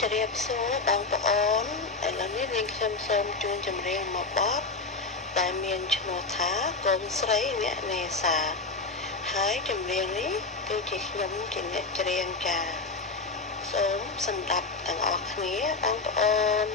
ជម្រាបសួរបងប្អូនឥឡូវនេះនាងខ្ញុំសូមជូនចម្រៀងមួយបទដែលមានឈ្មោះថាកូនស្រីអ្នកនេសាហើយចម្រៀងនេះគឺជាខ្ញុំជាអ្នកច្រៀងចាសូមស្ដាប់ទាំងអស់គ្នាបងប្អូន